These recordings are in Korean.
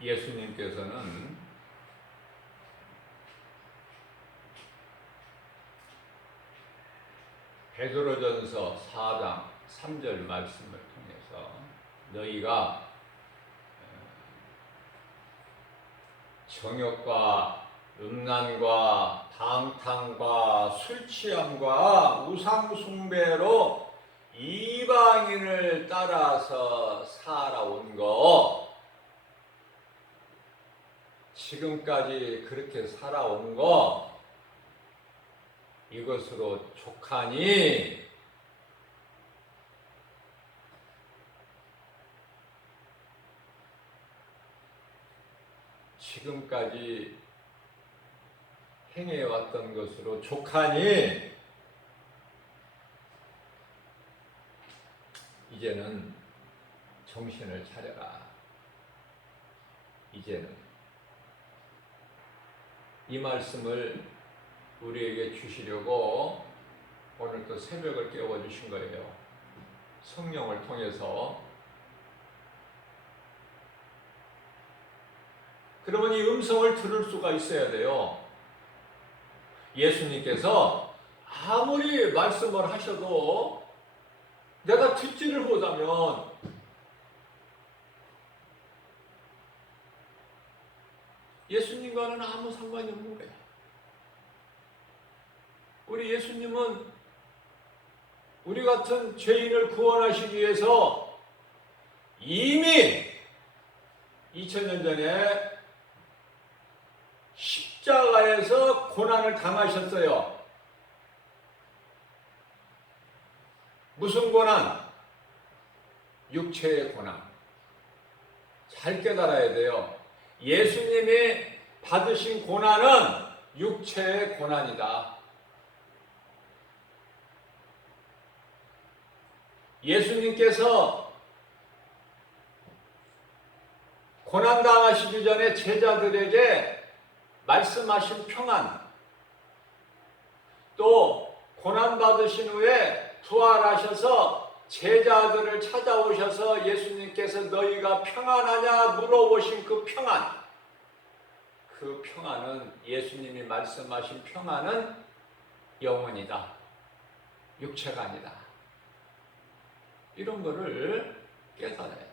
예수님께서는 베드로전서 4장 3절 말씀을 통해서 너희가 정욕과 음란과 방탕과 술취함과 우상숭배로 이방인을 따라서 살아온 거, 지금까지 그렇게 살아온 거, 이것으로 족하니 지금까지 행해왔던 것으로 족하니 이제는 정신을 차려라. 이제는 이 말씀을 우리에게 주시려고 오늘 또 새벽을 깨워주신 거예요. 성령을 통해서. 그러면 이 음성을 들을 수가 있어야 돼요. 예수님께서 아무리 말씀을 하셔도 내가 듣지를 못하면 예수님과는 아무 상관이 없는 거예요. 우리 예수님은 우리 같은 죄인을 구원하시기 위해서 이미 2000년 전에 십자가에서 고난을 당하셨어요. 무슨 고난? 육체의 고난. 잘 깨달아야 돼요. 예수님이 받으신 고난은 육체의 고난이다. 예수님께서 고난당하시기 전에 제자들에게 말씀하신 평안, 또 고난받으신 후에 부활하셔서 제자들을 찾아오셔서 예수님께서 너희가 평안하냐 물어보신 그 평안, 그 평안은, 예수님이 말씀하신 평안은 영원이다. 육체가 아니다. 이런 거를 깨달아야 돼요.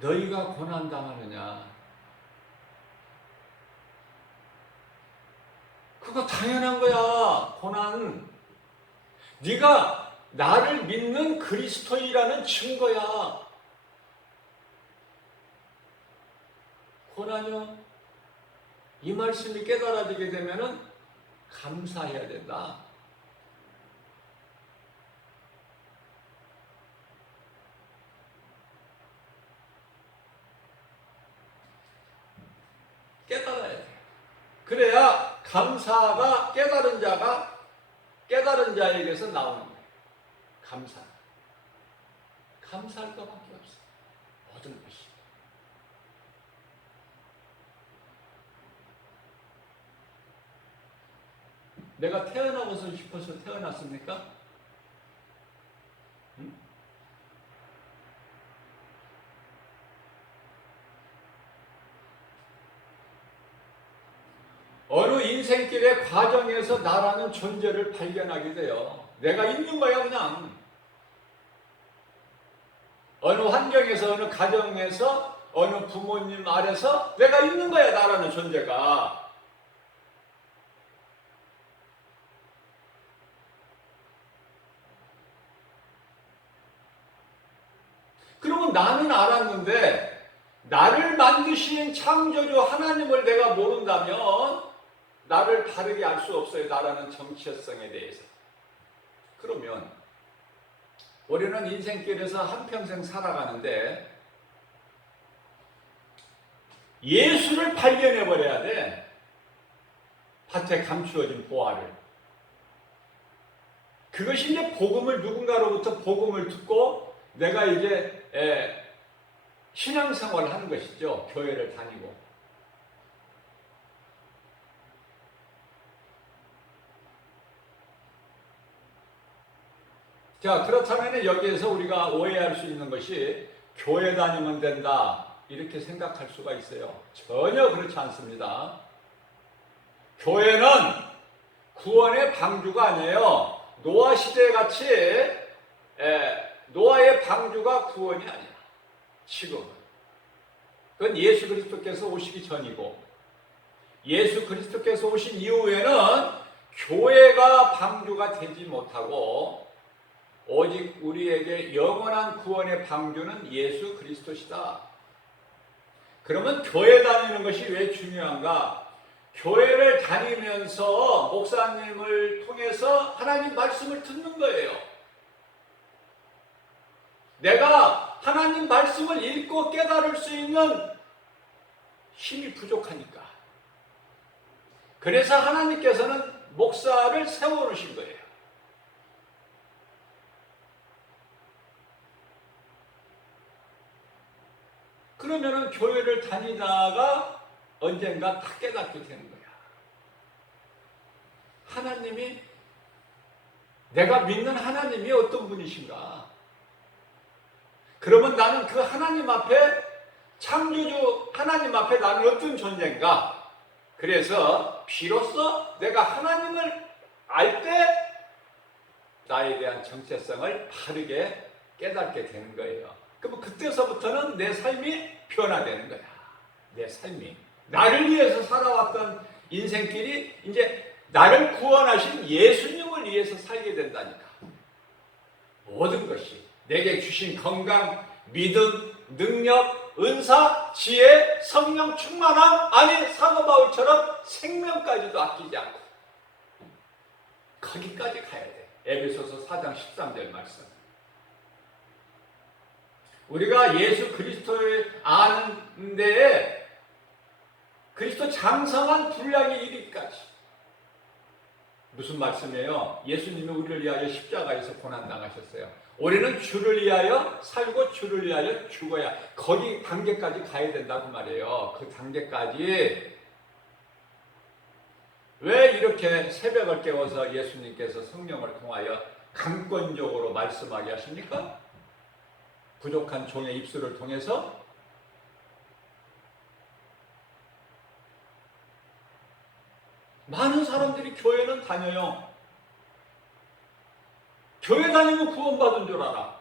너희가 고난당하느냐? 그거 당연한 거야. 고난. 네가 나를 믿는 그리스도인이라는 증거야. 고난이요? 이 말씀이 깨달아지게 되면은 감사해야 된다. 깨달아야 돼. 그래야 감사가 깨달은 자에게서 나오는 거예요. 감사. 감사할 것밖에 없어. 모든 것이. 내가 태어나고 싶어서 태어났습니까? 응? 어느 인생길의 과정에서 나라는 존재를 발견하게 돼요. 내가 있는 거야, 그냥. 어느 환경에서, 어느 가정에서, 어느 부모님 아래서 내가 있는 거야, 나라는 존재가. 그러면 나는 알았는데 나를 만드신 창조주 하나님을 내가 모른다면 나를 다르게 알 수 없어요. 나라는 정체성에 대해서. 그러면 우리는 인생길에서 한평생 살아가는데 예수를 발견해버려야 돼. 밭에 감추어진 보화를. 그것이 이제 복음을, 누군가로부터 복음을 듣고 내가 이제 신앙생활을 하는 것이죠. 교회를 다니고. 자, 그렇다면 여기에서 우리가 오해할 수 있는 것이 교회 다니면 된다 이렇게 생각할 수가 있어요. 전혀 그렇지 않습니다. 교회는 구원의 방주가 아니에요. 노아 시대 같이 노아의 방주가 구원이 아니야. 지금은. 그건 예수 그리스도께서 오시기 전이고, 예수 그리스도께서 오신 이후에는 교회가 방주가 되지 못하고 오직 우리에게 영원한 구원의 방주는 예수 그리스도시다. 그러면 교회 다니는 것이 왜 중요한가? 교회를 다니면서 목사님을 통해서 하나님 말씀을 듣는 거예요. 내가 하나님 말씀을 읽고 깨달을 수 있는 힘이 부족하니까. 그래서 하나님께서는 목사를 세워놓으신 거예요. 그러면은 교회를 다니다가 언젠가 다 깨닫게 되는 거야. 하나님이, 내가 믿는 하나님이 어떤 분이신가? 그러면 나는 그 하나님 앞에, 창조주 하나님 앞에 나는 어떤 존재인가? 그래서 비로소 내가 하나님을 알 때 나에 대한 정체성을 바르게 깨닫게 되는 거예요. 그럼 그때서부터는 내 삶이 변화되는 거야. 내 삶이. 나를 위해서 살아왔던 인생길이 이제 나를 구원하신 예수님을 위해서 살게 된다니까. 모든 것이 내게 주신 건강, 믿음, 능력, 은사, 지혜, 성령 충만함, 아니 사도 바울처럼 생명까지도 아끼지 않고 거기까지 가야 돼. 에베소서 4장 13절 말씀. 우리가 예수 그리스도를 아는 데에 그리스도 장성한 분량이 이르기까지. 무슨 말씀이에요? 예수님이 우리를 위하여 십자가에서 고난당하셨어요. 우리는 주를 위하여 살고 주를 위하여 죽어야, 거기 단계까지 가야 된다고 말이에요. 그 단계까지. 왜 이렇게 새벽을 깨워서 예수님께서 성령을 통하여 강권적으로 말씀하게 하십니까? 부족한 종의 입술을 통해서. 많은 사람들이 교회는 다녀요. 교회 다니면 구원받은 줄 알아.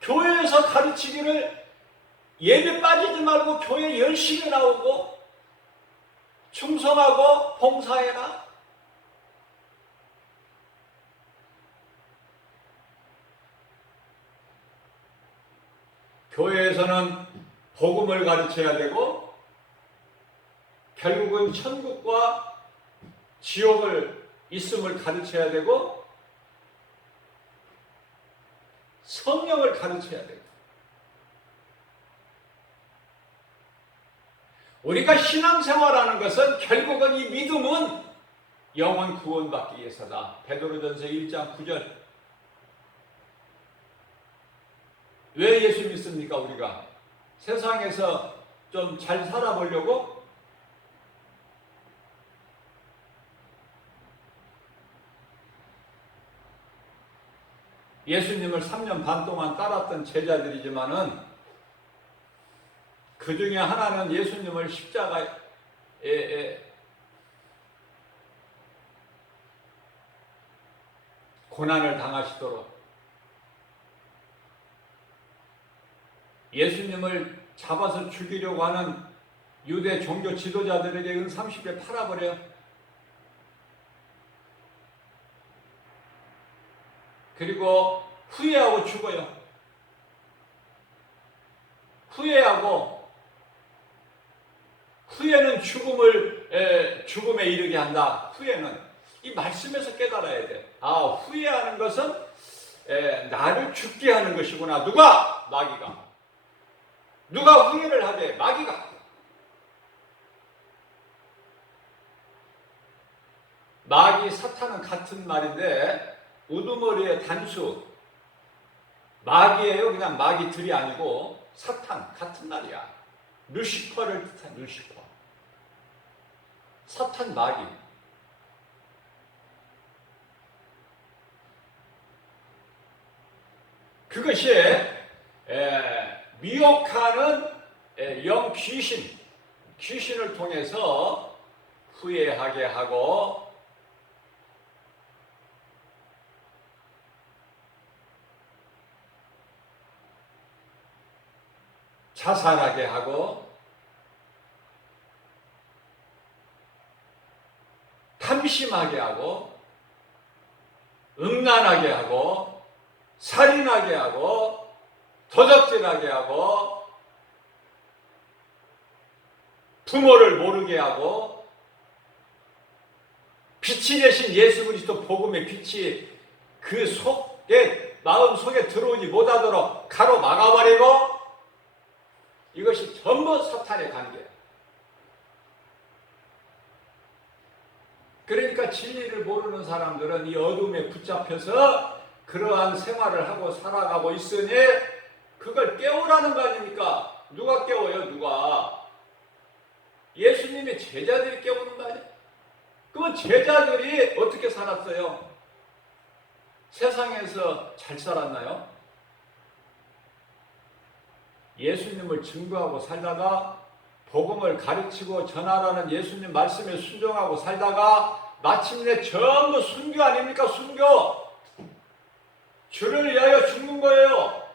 교회에서 가르치기를 예배 빠지지 말고 교회 열심히 나오고 충성하고 봉사해라. 교회에서는 복음을 가르쳐야 되고 결국은 천국과 지옥을 있음을 가르쳐야 되고 성령을 가르쳐야 되고, 우리가 신앙생활하는 것은 결국은 이 믿음은 영원 구원받기 위해서다. 베드로전서 1장 9절. 왜 예수 믿습니까? 우리가 세상에서 좀 잘 살아보려고? 예수님을 3년 반 동안 따랐던 제자들이지만은 그 중에 하나는 예수님을 십자가에 고난을 당하시도록, 예수님을 잡아서 죽이려고 하는 유대 종교 지도자들에게 은 30에 팔아버려. 그리고 후회하고 죽어요. 후회는 죽음에 이르게 한다. 후회는 이 말씀에서 깨달아야 돼. 아, 후회하는 것은 나를 죽게 하는 것이구나. 누가? 마귀가. 누가 후회를 하되? 마귀가. 마귀, 사탄은 같은 말인데 우두머리의 단수. 마귀예요. 그냥 마귀들이 아니고 사탄, 같은 말이야. 루시퍼를 뜻한 루시퍼. 사탄, 마귀. 그것이 미혹하는 영 귀신을 통해서 후회하게 하고 자살하게 하고 탐심하게 하고 음란하게 하고 살인하게 하고 도적질하게 하고 부모를 모르게 하고 빛이 되신 예수 그리스도 복음의 빛이 그 속에 마음 속에 들어오지 못하도록 가로막아버리고 이것이 전부 사탄의 관계예요. 그러니까 진리를 모르는 사람들은 이 어둠에 붙잡혀서 그러한 생활을 하고 살아가고 있으니 그걸 깨우라는 거 아닙니까? 누가 깨워요? 누가? 예수님의 제자들이 깨우는 거 아니에요? 그럼 제자들이 어떻게 살았어요? 세상에서 잘 살았나요? 예수님을 증거하고 살다가 복음을 가르치고 전하라는 예수님 말씀에 순종하고 살다가 마침내 전부 순교 아닙니까? 순교! 주를 위하여 죽는 거예요.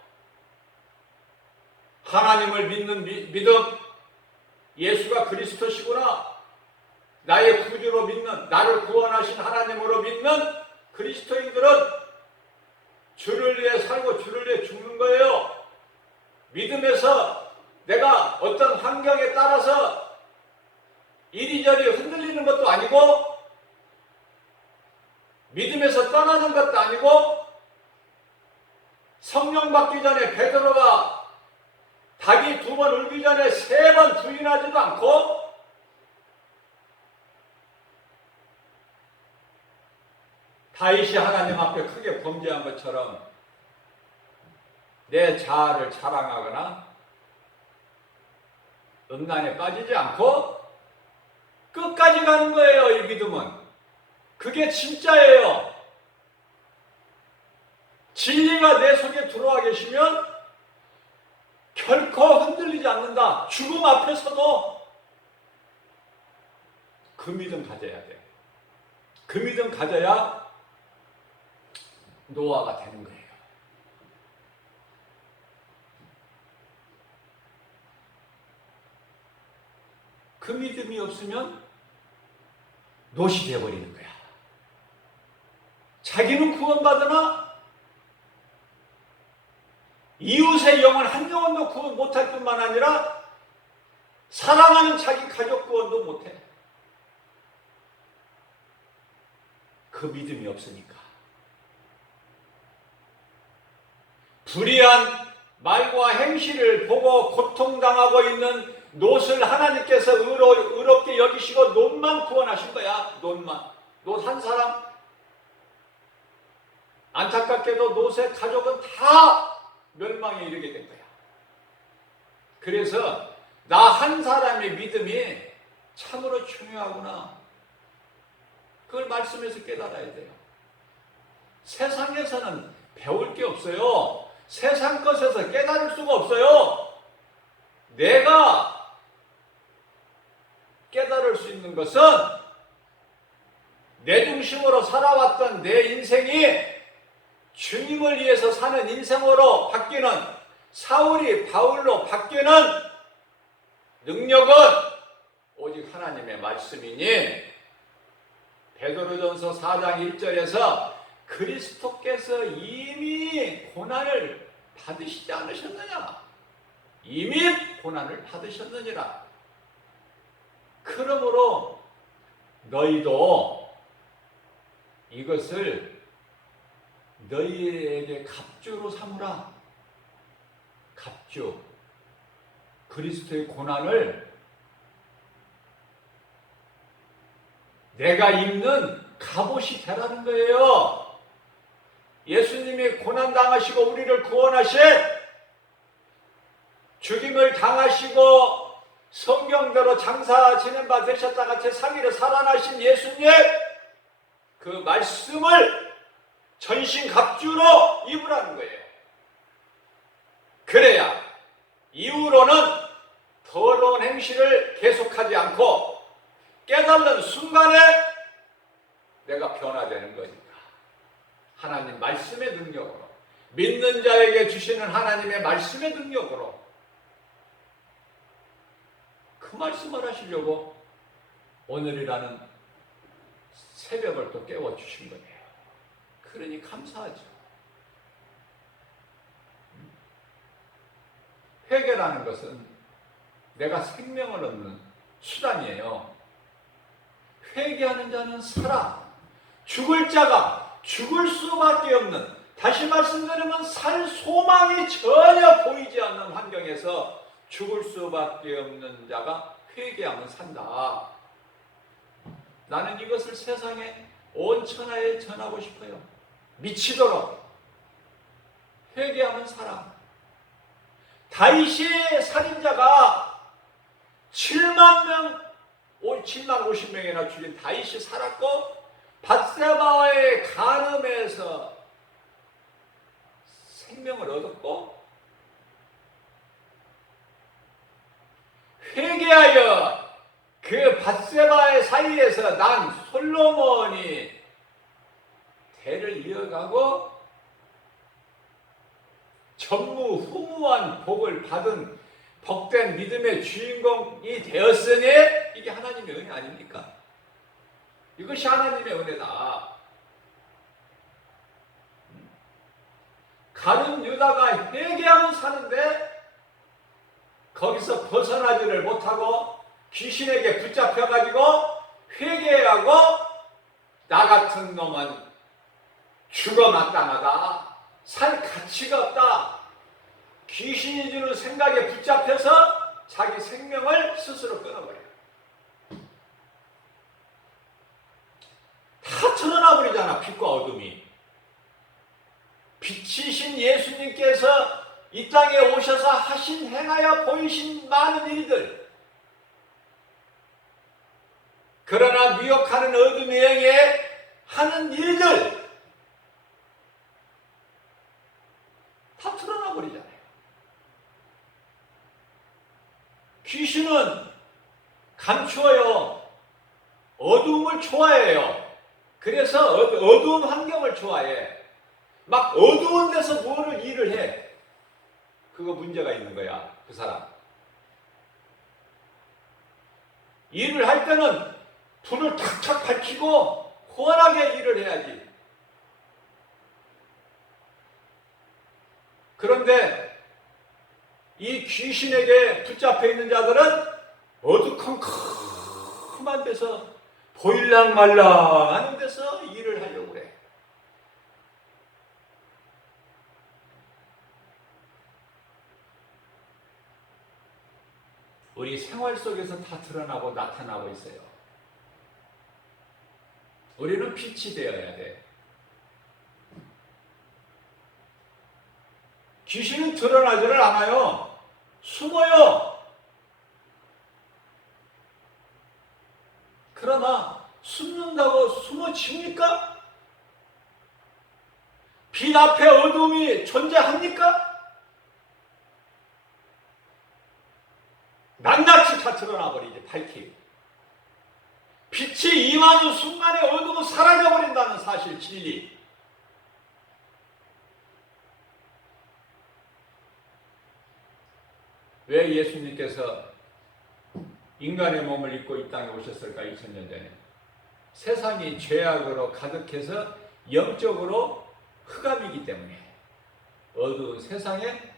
하나님을 믿는 믿음, 예수가 그리스도시구나, 나의 구주로 믿는, 나를 구원하신 하나님으로 믿는 그리스도인들은 주를 위해 살고 주를 위해 죽는 거예요. 믿음에서 내가 어떤 환경에 따라서 이리저리 흔들리는 것도 아니고 믿음에서 떠나는 것도 아니고 성령 받기 전에 베드로가 닭이 2번 울기 전에 3번 부인하지도 않고 다윗이 하나님 앞에 크게 범죄한 것처럼 내 자아를 자랑하거나 음란에 빠지지 않고 끝까지 가는 거예요. 이 믿음은. 그게 진짜예요. 진리가 내 속에 들어와 계시면 결코 흔들리지 않는다. 죽음 앞에서도 그 믿음 가져야 돼. 그 믿음 가져야 노아가 되는 거예요. 그 믿음이 없으면 노시 되어버리는 거야. 자기는 구원받으나 이웃의 영혼 한 영혼도 구원 못할 뿐만 아니라 사랑하는 자기 가족 구원도 못해. 그 믿음이 없으니까. 불의한 말과 행실을 보고 고통당하고 있는 롯을 하나님께서 의롭게 여기시고 롯만 구원하신 거야. 롯만. 롯 한 사람. 안타깝게도 롯의 가족은 다 멸망에 이르게 된 거야. 그래서 나 한 사람의 믿음이 참으로 중요하구나. 그걸 말씀에서 깨달아야 돼요. 세상에서는 배울 게 없어요. 세상 것에서 깨달을 수가 없어요. 내가 깨달을 수 있는 것은 내 중심으로 살아왔던 내 인생이 주님을 위해서 사는 인생으로 바뀌는, 사울이 바울로 바뀌는 능력은 오직 하나님의 말씀이니 베드로전서 4장 1절에서 그리스도께서 이미 고난을 받으시지 않으셨느냐? 이미 고난을 받으셨느니라. 그러므로 너희도 이것을 너희에게 갑주로 삼으라. 갑주. 그리스도의 고난을 내가 입는 갑옷이 되라는 거예요. 예수님이 고난당하시고 우리를 구원하신, 죽임을 당하시고 성경대로 장사 지낸 바 되셨다가 제3일에 살아나신 예수님, 그 말씀을 전신갑주로 입으라는 거예요. 행실을 계속하지 않고 깨달는 순간에 내가 변화되는 거니까. 하나님 말씀의 능력으로, 믿는 자에게 주시는 하나님의 말씀의 능력으로 그 말씀을 하시려고 오늘이라는 새벽을 또 깨워주신 거예요. 그러니 감사하죠. 회개라는 것은 내가 생명을 얻는 수단이에요. 회개하는 자는 살아. 죽을 자가 죽을 수밖에 없는, 다시 말씀드리면 살 소망이 전혀 보이지 않는 환경에서 죽을 수밖에 없는 자가 회개하면 산다. 나는 이것을 세상에 온 천하에 전하고 싶어요. 미치도록. 회개하면 살아. 다윗의 살인자가 7만 50명이나 죽인 다윗이 살았고, 밧세바와의 간음에서 생명을 얻었고, 회개하여 그 밧세바의 사이에서 난 솔로몬이 대를 이어가고 전무후무한 복을 받은 복된 믿음의 주인공이 되었으니 이게 하나님의 은혜 아닙니까? 이것이 하나님의 은혜다. 가룟 유다가 회개하면 사는데 거기서 벗어나지를 못하고 귀신에게 붙잡혀가지고 회개하고 나 같은 놈은 죽어 마땅하다. 살 가치가 없다. 귀신이 주는 생각에 붙잡혀서 자기 생명을 스스로 끊어버려요. 다 드러나 버리잖아, 빛과 어둠이. 빛이신 예수님께서 이 땅에 오셔서 하신, 행하여 보이신 많은 일들, 그러나 미혹하는 어둠의 영에 하는 일들 다 드러나 버리잖아요. 귀신은 감추어요. 어두움을 좋아해요. 그래서 어두운 환경을 좋아해. 막 어두운 데서 뭐를 일을 해. 그거 문제가 있는 거야, 그 사람. 일을 할 때는 불을 탁탁 밝히고 훤하게 일을 해야지. 그런데 이 귀신에게 붙잡혀 있는 자들은 어두컴컴한 데서 보일랑말랑 하는 데서 일을 하려고 그래. 우리 생활 속에서 다 드러나고 나타나고 있어요. 우리는 빛이 되어야 돼. 귀신은 드러나지를 않아요. 숨어요. 그러나 숨는다고 숨어집니까? 빛 앞에 어둠이 존재합니까? 낱낱이 다 드러나 버리지, 밝히고. 빛이 임하는 순간에 어둠은 사라져 버린다는 사실, 진리. 왜 예수님께서 인간의 몸을 입고 이 땅에 오셨을까? 2000년 전에. 세상이 죄악으로 가득해서 영적으로 흑암이기 때문에 어두운 세상에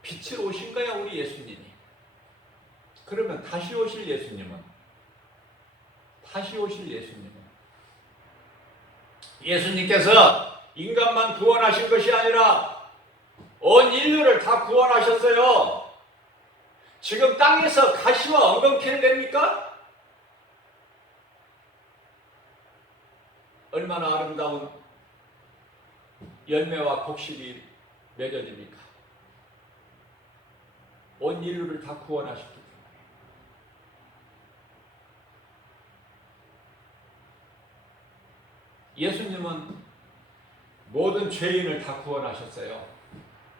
빛을 오신 거야, 우리 예수님이. 그러면 다시 오실 예수님은 예수님께서 인간만 구원하신 것이 아니라 온 인류를 다 구원하셨어요. 지금 땅에서 가시와 엉겅퀴를 냅니까? 얼마나 아름다운 열매와 곡식이 맺어집니까? 온 인류를 다 구원하셨기 때문에. 예수님은 모든 죄인을 다 구원하셨어요.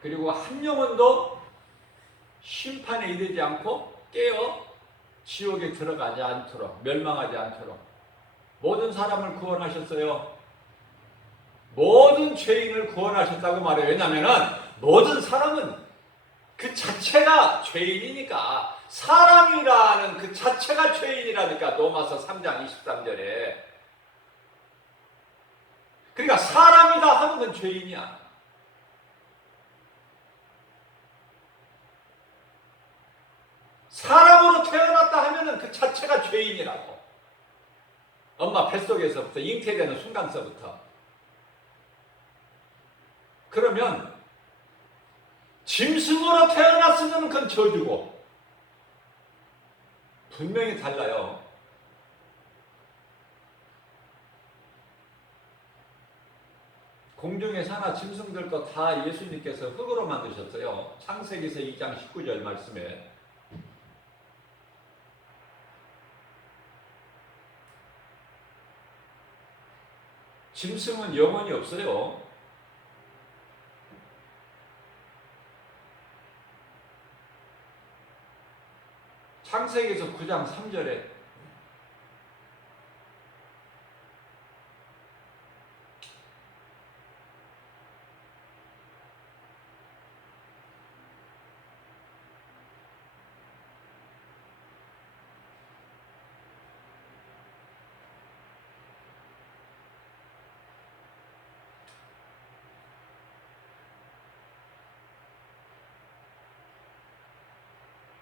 그리고 한 영혼도 심판에 이르지 않고 깨어 지옥에 들어가지 않도록, 멸망하지 않도록 모든 사람을 구원하셨어요. 모든 죄인을 구원하셨다고 말해요. 왜냐하면 모든 사람은 그 자체가 죄인이니까, 사람이라는 그 자체가 죄인이라니까, 로마서 3장 23절에. 그러니까 사람이다 하는 건 죄인이야. 사람으로 태어났다 하면은 그 자체가 죄인이라고. 엄마 뱃속에서부터, 잉태되는 순간서부터. 그러면 짐승으로 태어났으면 그건 저주고. 분명히 달라요. 공중에 사나 짐승들도 다 예수님께서 흙으로 만드셨어요. 창세기서 2장 19절 말씀에. 짐승은 영혼이 없어요. 창세기서 9장 3절에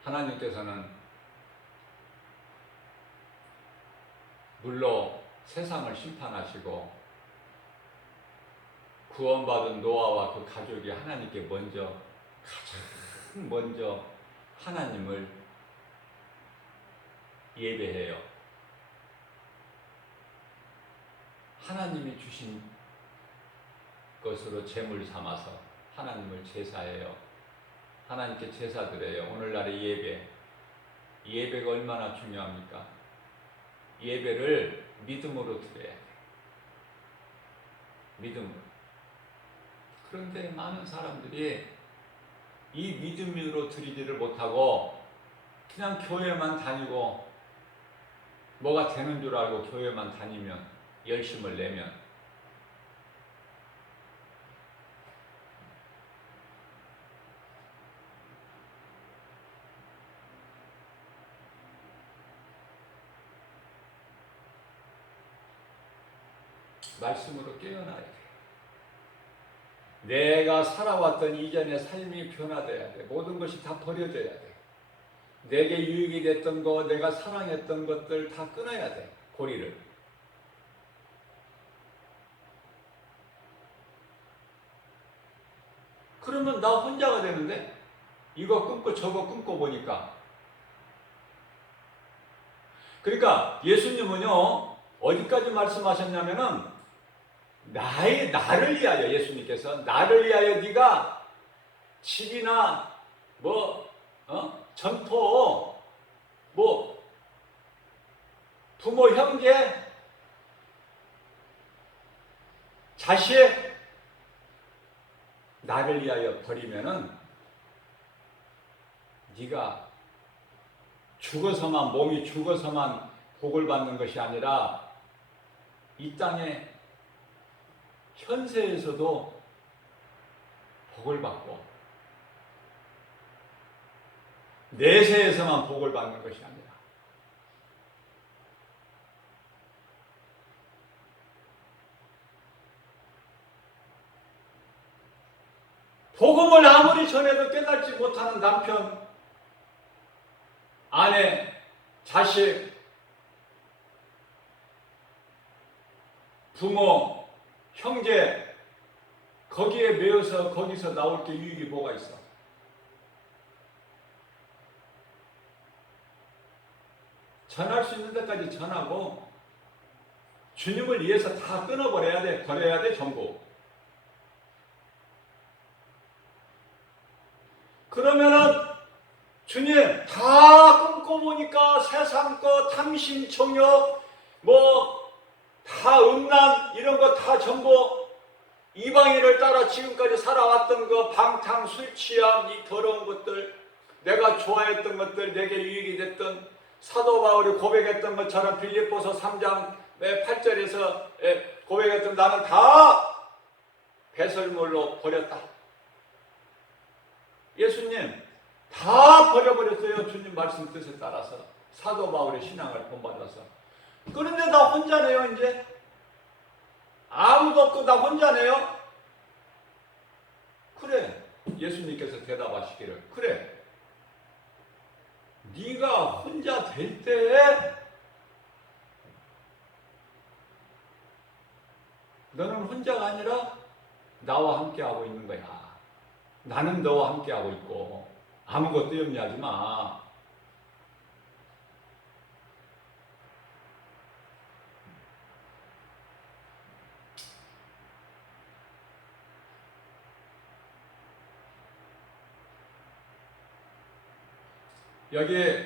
하나님께서는 물로 세상을 심판하시고 구원받은 노아와 그 가족이 하나님께 가장 먼저 하나님을 예배해요. 하나님이 주신 것으로 제물 삼아서 하나님을 제사해요. 하나님께 제사 드려요. 오늘날의 예배가 얼마나 중요합니까? 예배를 믿음으로 드려야 돼. 믿음으로. 그런데 많은 사람들이 이 믿음으로 드리지를 못하고 그냥 교회만 다니고 뭐가 되는 줄 알고 교회만 다니면, 열심을 내면 말씀으로 깨어나야 돼. 내가 살아왔던 이전의 삶이 변화돼야 돼. 모든 것이 다 버려져야 돼. 내게 유익이 됐던 거, 내가 사랑했던 것들 다 끊어야 돼. 고리를. 그러면 나 혼자가 되는데, 이거 끊고 저거 끊고 보니까. 그러니까 예수님은요, 어디까지 말씀하셨냐면은 나를 위하여, 예수님께서 나를 위하여 네가 집이나 전토, 부모, 형제, 자식 나를 위하여 버리면은 네가 몸이 죽어서만 복을 받는 것이 아니라 이 땅에 현세에서도 복을 받고 내세에서만 복을 받는 것이 아니라 복음을 아무리 전해도 깨닫지 못하는 남편, 아내, 자식, 부모, 형제, 거기에 매여서 거기서 나올 게 유익이 뭐가 있어? 전할 수 있는 데까지 전하고 주님을 위해서 다 끊어버려야 돼. 버려야 돼, 전부. 그러면은 주님 다 끊고 보니까 세상 거, 탐심, 정욕, 다 음란 이런 거 다 전부 이방인을 따라 지금까지 살아왔던 거, 방탕, 술 취함, 이 더러운 것들, 내가 좋아했던 것들, 내게 유익이 됐던 사도 바울이 고백했던 것처럼 빌립보서 3장 8절에서 고백했던 나는 다 배설물로 버렸다. 예수님 다 버려버렸어요. 주님 말씀 뜻에 따라서 사도 바울의 신앙을 본받아서. 그런데 나 혼자네요. 이제 아무도 없고 나 혼자네요. 그래, 예수님께서 대답하시기를 그래, 네가 혼자 될 때에 너는 혼자가 아니라 나와 함께하고 있는 거야. 나는 너와 함께하고 있고 아무것도 염려하지 마. 여기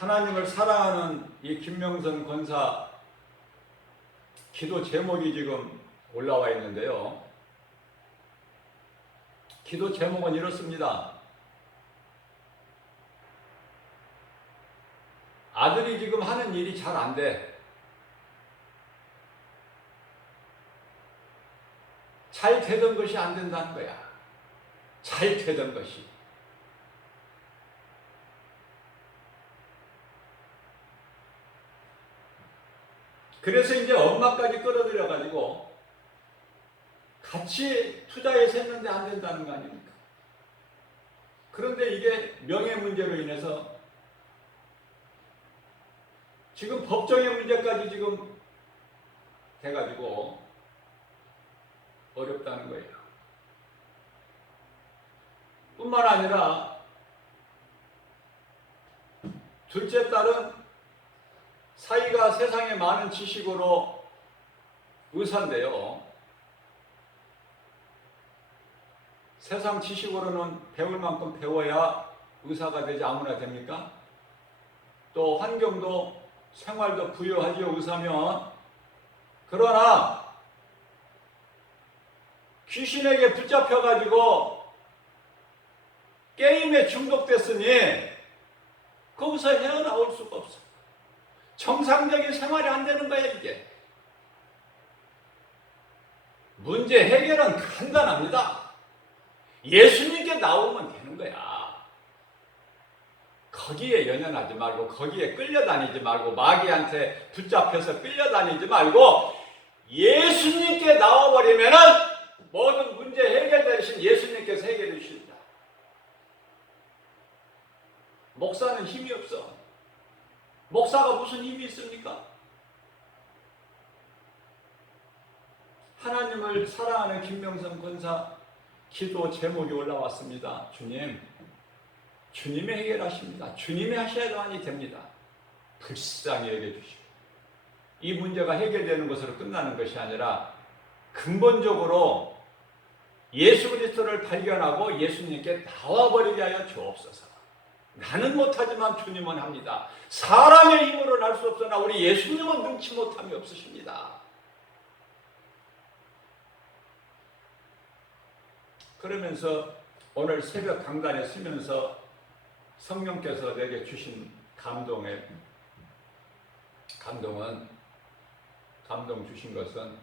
하나님을 사랑하는 이 김명선 권사 기도 제목이 지금 올라와 있는데요. 기도 제목은 이렇습니다. 아들이 지금 하는 일이 잘 안 돼. 잘 되던 것이 안 된다는 거야. 잘 되던 것이. 그래서 이제 엄마까지 끌어들여가지고 같이 투자해서 했는데 안 된다는 거 아닙니까? 그런데 이게 명예 문제로 인해서 지금 법정의 문제까지 지금 돼가지고 어렵다는 거예요. 뿐만 아니라 둘째 딸은 사이가 세상에 많은 지식으로 의사인데요. 세상 지식으로는 배울 만큼 배워야 의사가 되지 아무나 됩니까? 또 환경도 생활도 부유하지요, 의사면. 그러나 귀신에게 붙잡혀가지고 게임에 중독됐으니 거기서 헤어나올 수가 없어. 정상적인 생활이 안 되는 거야, 이게. 문제 해결은 간단합니다. 예수님께 나오면 되는 거야. 거기에 연연하지 말고, 거기에 끌려다니지 말고, 마귀한테 붙잡혀서 끌려다니지 말고, 예수님께 나와버리면은 모든 문제 해결되신 예수님께서 해결해 주십니다. 목사는 힘이 없어. 목사가 무슨 힘이 있습니까? 하나님을 사랑하는 김명선 권사 기도 제목이 올라왔습니다. 주님, 주님이 해결하십니다. 주님이 하셔야만이 됩니다. 불쌍히 여겨주시고 이 문제가 해결되는 것으로 끝나는 것이 아니라 근본적으로 예수 그리스도를 발견하고 예수님께 나와버리게 하여 주옵소서. 나는 못하지만 주님은 합니다. 사람의 힘으로는 할 수 없으나 우리 예수님은 능치 못함이 없으십니다. 그러면서 오늘 새벽 강단에 서면서 성령께서 내게 주신 감동 주신 것은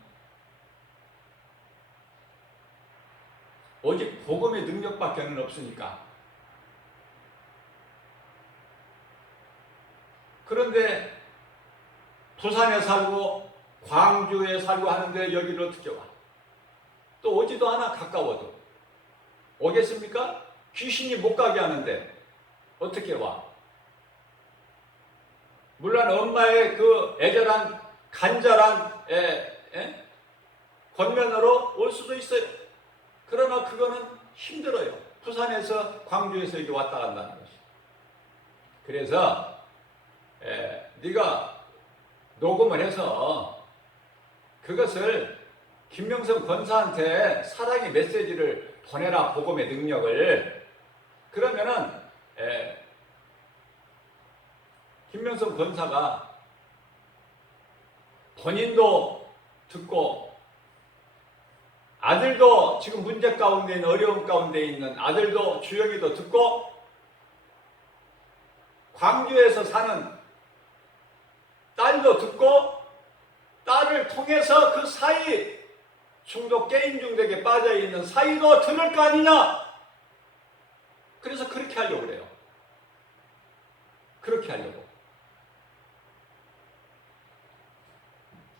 오직 복음의 능력밖에는 없으니까. 그런데 부산에 살고 광주에 살고 하는데 여기를 어떻게 와? 또 오지도 않아. 가까워도. 오겠습니까? 귀신이 못 가게 하는데 어떻게 와? 물론 엄마의 그 애절한 간절한 권면으로 올 수도 있어요. 그러나 그거는 힘들어요. 부산에서 광주에서 이렇게 왔다 간다는 것이. 그래서 네가 녹음을 해서 그것을 김명선 권사한테 사랑의 메시지를 보내라. 복음의 능력을. 그러면은 김명선 권사가 본인도 듣고 아들도 지금 문제 가운데 있는 어려움 가운데 있는 아들도 주영이도 듣고 광주에서 사는 딸도 듣고 딸을 통해서 그 사이 중독 게임 중독에 빠져있는 사이도 들을 거 아니냐. 그래서 그렇게 하려고 그래요. 그렇게 하려고.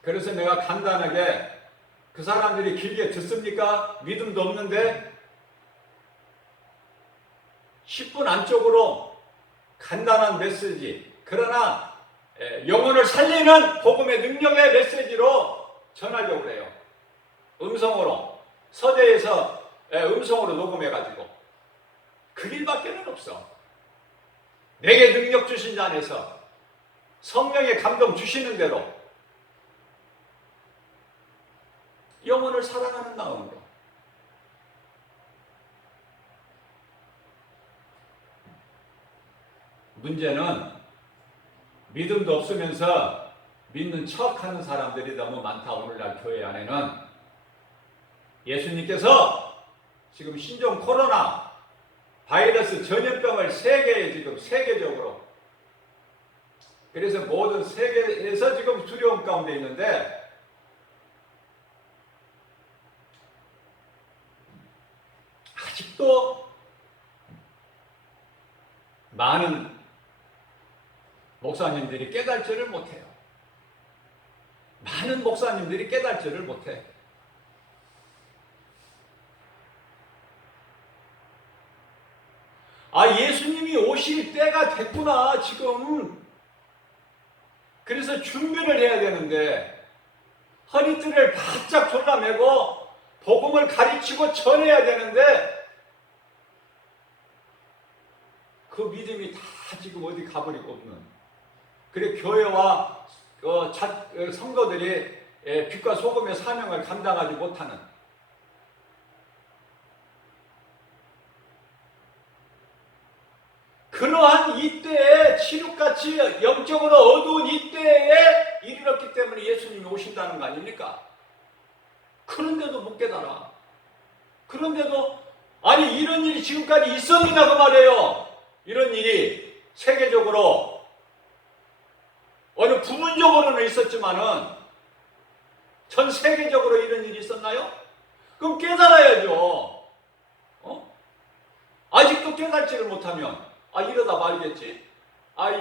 그래서 내가 간단하게 그 사람들이 길게 듣습니까? 믿음도 없는데 10분 안쪽으로 간단한 메시지, 그러나 영혼을 살리는 복음의 능력의 메시지로 전하려고 해요. 음성으로, 서재에서 음성으로 녹음해가지고. 그 길밖에는 없어. 내게 능력 주신 자 안에서 성령의 감동 주시는 대로 영혼을 사랑하는 마음으로. 문제는 믿음도 없으면서 믿는 척하는 사람들이 너무 많다. 오늘날 교회 안에는. 예수님께서 지금 신종 코로나 바이러스 전염병을 세계적으로, 그래서 모든 세계에서 지금 두려움 가운데 있는데, 아직도 많은 목사님들이 깨달지를 못해요. 많은 목사님들이 깨달지를 못해. 예수님이 오실 때가 됐구나, 지금. 그래서 준비를 해야 되는데, 허리띠를 바짝 졸라매고, 복음을 가르치고 전해야 되는데, 그 믿음이 다 지금 어디 가버리고 없는. 그래, 교회와 성도들이 빛과 소금의 사명을 감당하지 못하는. 그러한 이때에 칠흑같이 영적으로 어두운 이때에 이르렀기 때문에 예수님이 오신다는 거 아닙니까? 그런데도 못 깨달아. 그런데도 이런 일이 지금까지 있었느냐 그 말이에요. 이런 일이 세계적으로 어느 부분적으로는 있었지만은 전 세계적으로 이런 일이 있었나요? 그럼 깨달아야죠. 아직도 깨달지를 못하면 이러다 말겠지.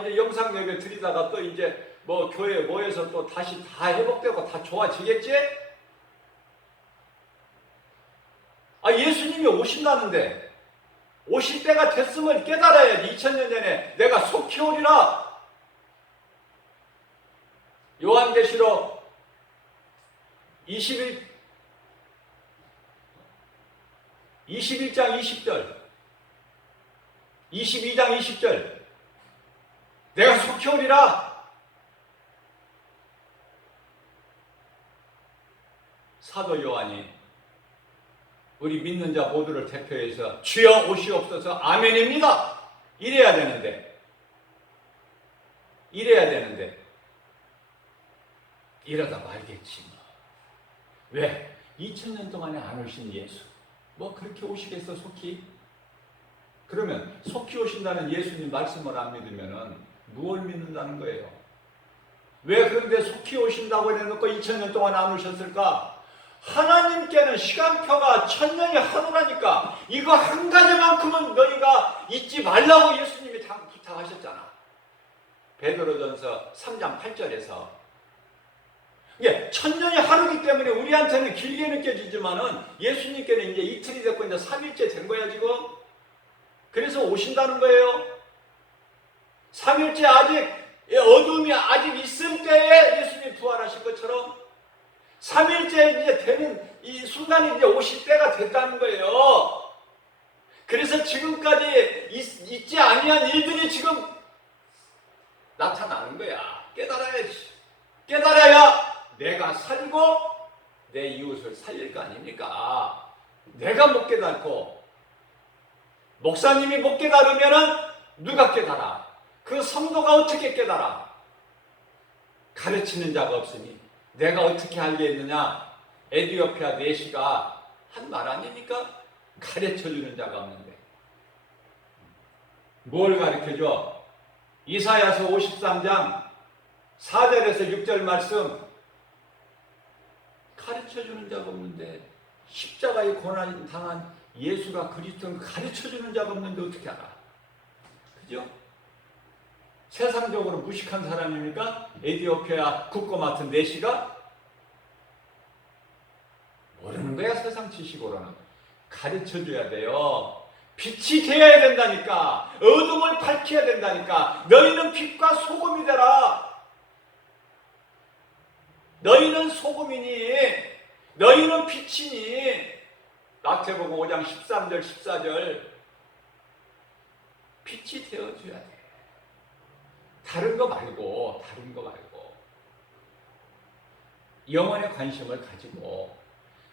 이제 영상 예배 드리다가 또 이제 뭐 교회 모여서 또 다시 다 회복되고 다 좋아지겠지? 예수님이 오신다는데 오실 때가 됐음을 깨달아야지. 2000년 전에 내가 속히 오리라. 요한계시록 21장 20절, 22장 20절, 내가 속히 오리라. 사도 요한이 우리 믿는 자 모두를 대표해서 주여 오시옵소서 아멘입니다. 이래야 되는데 이러다 말겠지. 왜? 2000년 동안에 안 오신 예수 뭐 그렇게 오시겠어 속히? 그러면 속히 오신다는 예수님 말씀을 안 믿으면 무엇을 믿는다는 거예요? 왜 그런데 속히 오신다고 해놓고 2000년 동안 안 오셨을까? 하나님께는 시간표가 1000년이 하루라니까. 이거 한 가지만큼은 너희가 잊지 말라고 예수님이 부탁하셨잖아. 베드로전서 3장 8절에서. 이게 1000년이 하루이기 때문에 우리한테는 길게 느껴지지만은 예수님께는 이제 이틀이 됐고 이제 3일째 된 거야 지금. 그래서 오신다는 거예요. 3일째 아직 어둠이 아직 있을 때에 예수님이 부활하신 것처럼 3일째 이제 되는 이 순간이 이제 오실 때가 됐다는 거예요. 그래서 지금까지 있지 아니한 일들이 지금 나타나는 거야. 깨달아야지. 깨달아야 내가 살고 내 이웃을 살릴 거 아닙니까? 내가 못 깨닫고 목사님이 못 깨달으면은 누가 깨달아? 그 성도가 어떻게 깨달아? 가르치는 자가 없으니 내가 어떻게 알겠느냐? 에디오피아 내시가 한 말 아닙니까? 가르쳐주는 자가 없는데 뭘 가르쳐줘? 이사야서 53장 4절에서 6절 말씀 가르쳐주는 자가 없는데, 십자가의 고난을 당한 예수가 그리스도는 가르쳐주는 자가 없는데 어떻게 알아? 그죠? 세상적으로 무식한 사람입니까? 에티오피아 국고 맡은 내시가? 모르는 거야. 세상 지식으로는. 가르쳐줘야 돼요. 빛이 되어야 된다니까. 어둠을 밝혀야 된다니까. 너희는 빛과 소금이 되라. 너희는 소금이니, 너희는 빛이니. 마태복음 5장 13절 14절. 빛이 되어줘야 돼. 다른 거 말고 영혼의 관심을 가지고,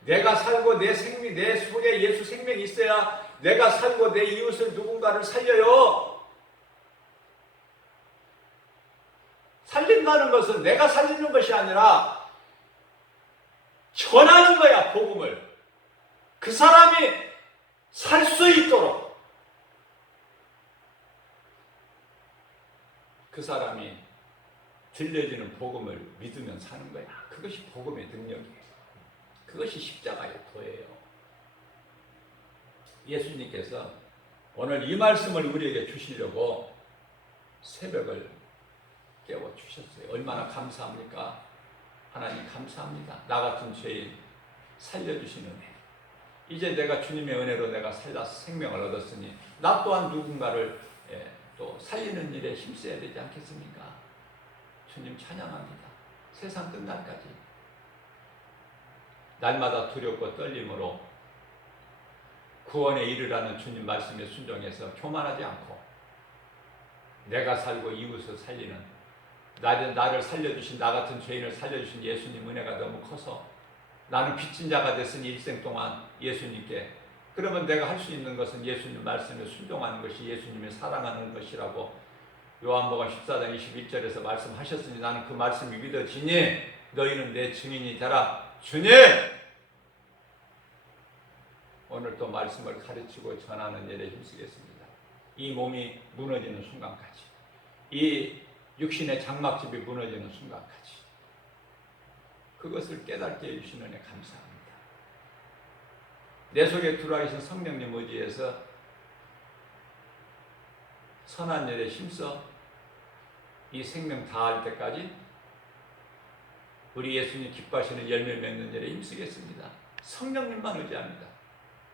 내가 살고 내 생명, 내 속에 예수 생명이 있어야 내가 살고 내 이웃을 누군가를 살려요. 살린다는 것은 내가 살리는 것이 아니라 전하는 거야. 복음을 그 사람이 살 수 있도록, 그 사람이 들려지는 복음을 믿으면 사는 거야. 그것이 복음의 능력이에요. 그것이 십자가의 도예요. 예수님께서 오늘 이 말씀을 우리에게 주시려고 새벽을 깨워주셨어요. 얼마나 감사합니까? 하나님 감사합니다. 나 같은 죄인 살려주신 은혜. 이제 내가 주님의 은혜로 내가 살아서 생명을 얻었으니 나 또한 누군가를 또 살리는 일에 힘써야 되지 않겠습니까? 주님 찬양합니다. 세상 끝날까지 날마다 두렵고 떨림으로 구원에 이르라는 주님 말씀에 순종해서 교만하지 않고, 내가 살고 이웃을 살리는, 나를 살려주신, 나 같은 죄인을 살려주신 예수님 은혜가 너무 커서 나는 빚진 자가 됐으니 일생 동안 예수님께, 그러면 내가 할 수 있는 것은 예수님 말씀에 순종하는 것이 예수님을 사랑하는 것이라고 요한복음 14장 21절에서 말씀하셨으니 나는 그 말씀이 믿어지니 너희는 내 증인이 되라. 주님! 오늘 또 말씀을 가르치고 전하는 일에 힘쓰겠습니다. 이 몸이 무너지는 순간까지, 이 육신의 장막집이 무너지는 순간까지 그것을 깨닫게 해주시는 은혜 감사합니다. 내 속에 들어와 계신 성령님 의지해서 선한 일에 힘써 이 생명 다할 때까지 우리 예수님 기뻐하시는 열매 맺는 일에 힘쓰겠습니다. 성령님만 의지합니다.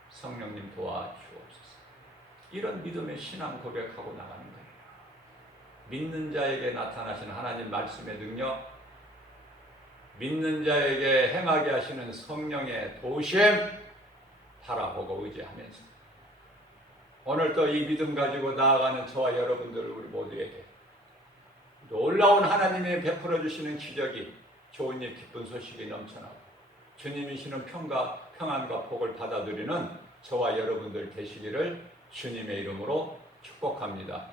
성령님 도와주옵소서. 이런 믿음의 신앙 고백하고 나가는 거예요. 믿는 자에게 나타나시는 하나님 말씀의 능력, 믿는 자에게 행하게 하시는 성령의 도우심 바라보고 의지하면서 오늘 또 이 믿음 가지고 나아가는 저와 여러분들 우리 모두에게 놀라운 하나님이 베풀어 주시는 기적이, 좋은 일 기쁜 소식이 넘쳐나고 주님이시는 평안과 복을 받아들이는 저와 여러분들 되시기를 주님의 이름으로 축복합니다.